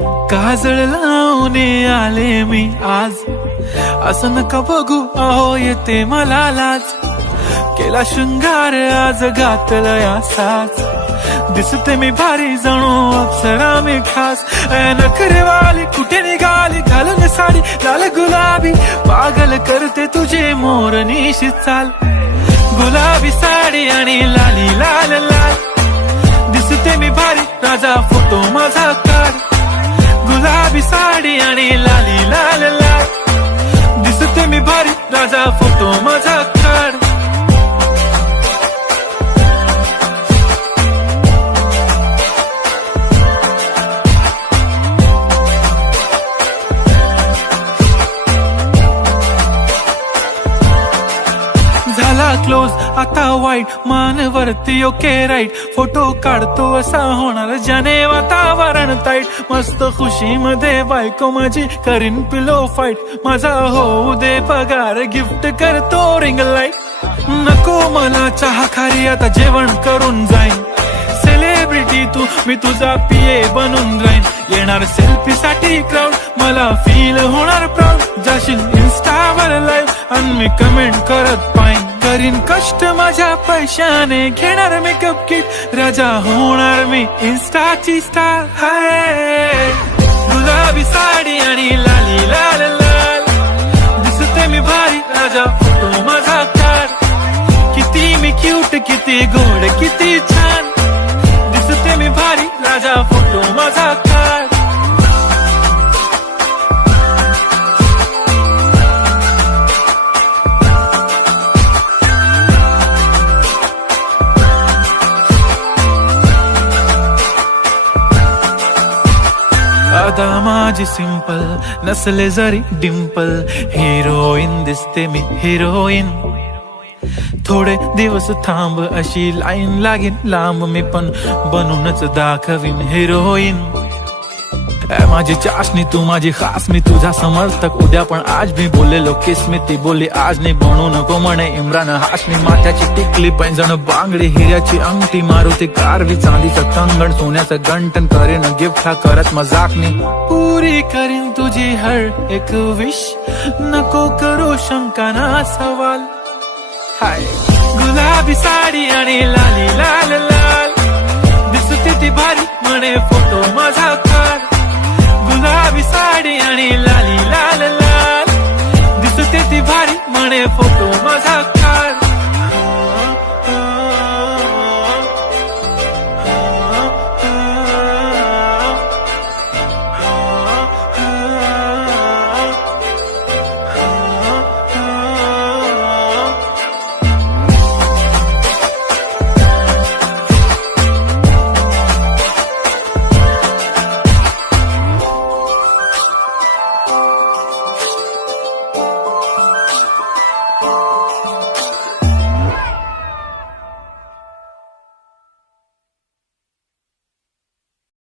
काजळ लावून आले मी आज, असं नका बघू अहो येते मला लाज. केला शृंगार आज घातला असाच, दिसते मी भारी जणू अप्सरा मी खास. नखरेवाली कुठे निघाली घालून साडी लाल गुलाबी, पागल करते तुझे मोरनीशी चाल. गुलाबी साडी आणि लाली लाल लाल, दिसते मी भारी राजा फोटो माझा काढ. गुलाबी साडी आणि लाली लाल लाल, दिसते मी भारी राजा फोटो माझा काढ. झाला क्लोज आता वाईट, मान वरती ओके राईट. फोटो काढतो असा होणार ज्याने वातावरण ताईट. मस्त खुशी मध्ये बायको माझी करीन पिलो फाईट. माझा होऊ दे पगार गिफ्ट करतो रिंग लाईट. नको मला चहा खारी आता जेवण करून जाईन. सेलिब्रिटी तू मी तुझा पिये बनून राहीन. येणार सेल्फी साठी क्राऊड मला फील होणार प्राऊड. जाशील इन्स्टावर लाईव्ह आणि मी कमेंट करत पाईन. करीन कष्ट माझ्या पैशाने घेणार मेकअप किट. राजा होणार मी इन्स्टाची स्टार. हाय गुलाबी साडी आणि लाली लाल लाल, दिसते मी भारी राजा फोटो माझा काढ. किती मी क्यूट किती गोड किती छान, दिसते मी भारी राजा फोटो माझा काढ. आता माझी सिंपल नसले जरी डिंपल, हिरोईन दिसते मी हिरोईन. थोडे दिवस थांब अशी लाईन लागेल लांब, मी पण बनूनच दाखवीन हिरोईन. माझी चाशनी तू माझी खास, मी तुझा समर्थक उद्या पण आज मी बोललेलो किस मी ती बोली आज नाही. बनू नको म्हणे इम्रान हाशमी. माथ्याची टिकली पैंजण बांगडी हिऱ्याची अंगठी, मारुती कारवी चांदीचं कंगण सोन्याचं गंटन. करीन गिफ्ट हा करत मजाकनी, पुरी करीन तुझी हर एक विश. नको करू शंका ना सवाल. हाय गुलाबी साडी आणि लाली लाल लाल, दिसते ती भारी म्हणे फोटो माझा काढ. गुलाबी साडी आणि लाली लाल लाल, दिसते ती भारी म्हणे फोटो माझा.